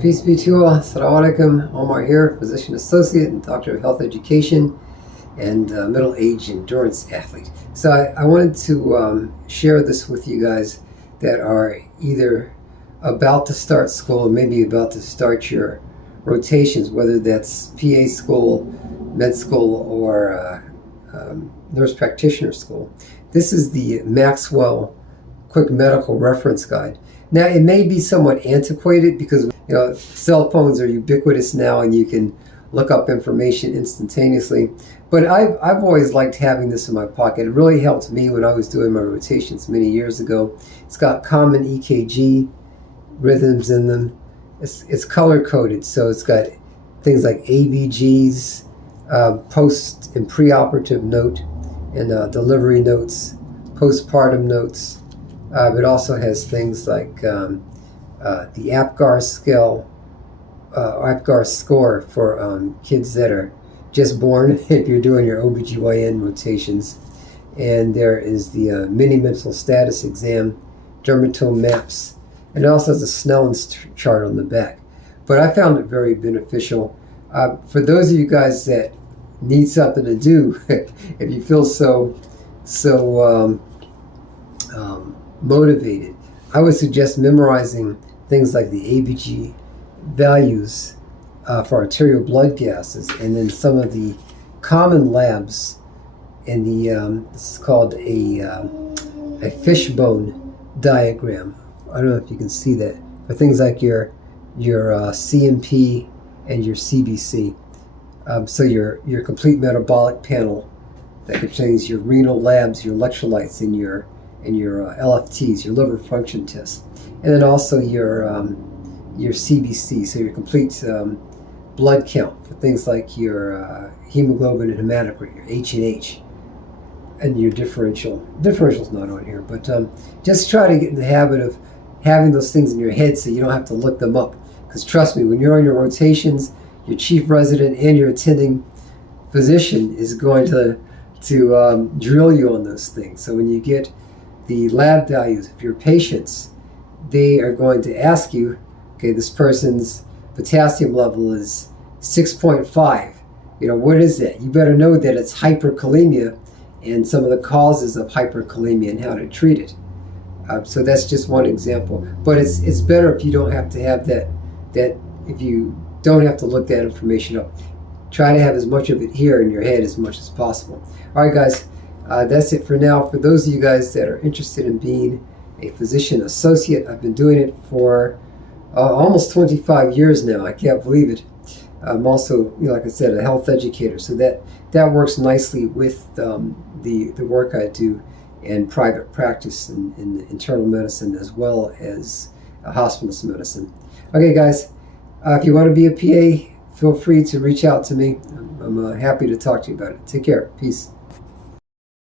Peace be to you all. Assalamu alaikum. Omar here, physician associate and doctor of health education and middle-aged endurance athlete. So I wanted to share this with you guys that are either about to start school or maybe about to start your rotations, whether that's PA school, med school, or nurse practitioner school. This is the Maxwell Quick Medical Reference Guide. Now, it may be somewhat antiquated because cell phones are ubiquitous now and you can look up information instantaneously. But I've always liked having this in my pocket. It really helped me when I was doing my rotations many years ago. It's got common EKG rhythms in them. It's color coded, so it's got things like ABGs, post and preoperative note, and delivery notes, postpartum notes. It also has things like the APGAR scale, APGAR score for kids that are just born, if you're doing your OBGYN rotations. And there is the mini mental status exam, dermatome maps, and it also has a Snellen's chart on the back. But I found it very beneficial. For those of you guys that need something to do, if you feel so motivated, I would suggest memorizing things like the ABG values for arterial blood gases, and then some of the common labs in the this is called a fishbone diagram. I don't know if you can see that, for things like your CMP and your CBC. So your complete metabolic panel that contains your renal labs, your electrolytes, and your LFTs, your liver function tests, and then also your CBC, so your complete blood count for things like your hemoglobin and hematocrit, your H&H, and your differential. Differential's not on here, but just try to get in the habit of having those things in your head so you don't have to look them up. Because trust me, when you're on your rotations, your chief resident and your attending physician is going to drill you on those things. So when you get the lab values of your patients, they are going to ask you, okay, this person's potassium level is 6.5. What is that? You better know that it's hyperkalemia and some of the causes of hyperkalemia and how to treat it. So that's just one example. But it's better if you don't have to have that if you don't have to look that information up. Try to have as much of it here in your head as much as possible. All right, guys. That's it for now. For those of you guys that are interested in being a physician associate, I've been doing it for almost 25 years now. I can't believe it. I'm also, like I said, a health educator, so that works nicely with the work I do in private practice in internal medicine as well as hospitalist medicine. Okay, guys, if you want to be a PA, feel free to reach out to me. I'm happy to talk to you about it. Take care. Peace.